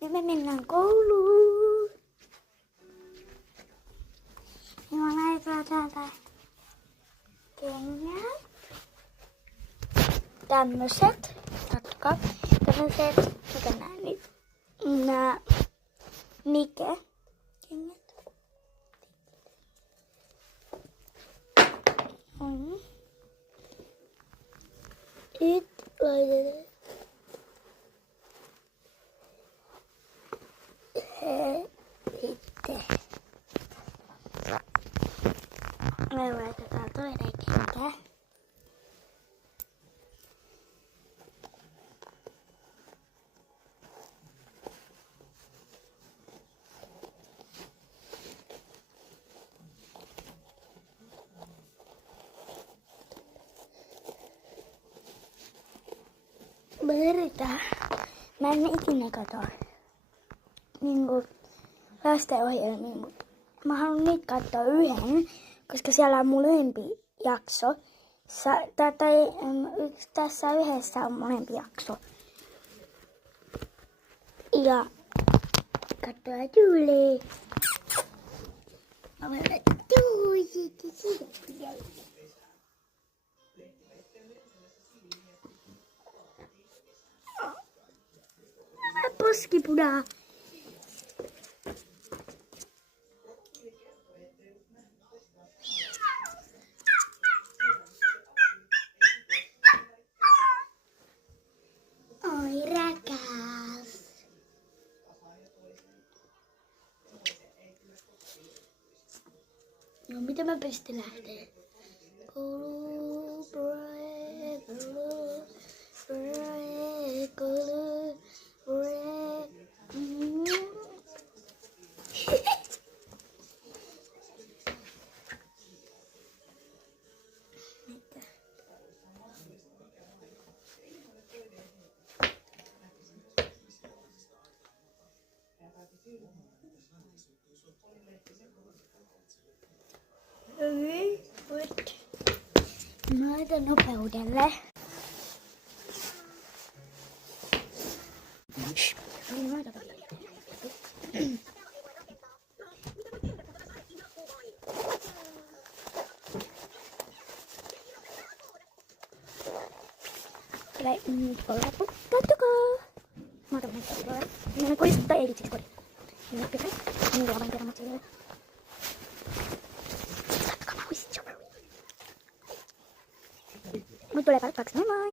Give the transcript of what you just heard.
Nyt me mennään kouluun. Ja mä laitetaan täältä kengät. Tämmöset. Katsokaa. Tämmöset. Mitä nää nyt? Nää. Mikä? Kengät. Nyt laitetaan. Sitten. Me laitetaan toinen kenkä. Me yritetään. Mä en ikinä katso niinku lastenohjelmia, mutta mä haluan nyt katsoa yhden, koska siellä on mun lempijakso. Tässä yhdessä on mun lempijakso. Ja katsotaan tyyliin. Mä voin laittaa poskipunaa. Oi rakas. No mitä mä pesti lähtee? Koulu, Mä laitan nopeudelle. Mä otan näitä tuolla. Mä kodissa, mutta ei itse kodissa. Minä pitää. Minä vain kerran matsia. Mut tulee kaksi. Moi moi!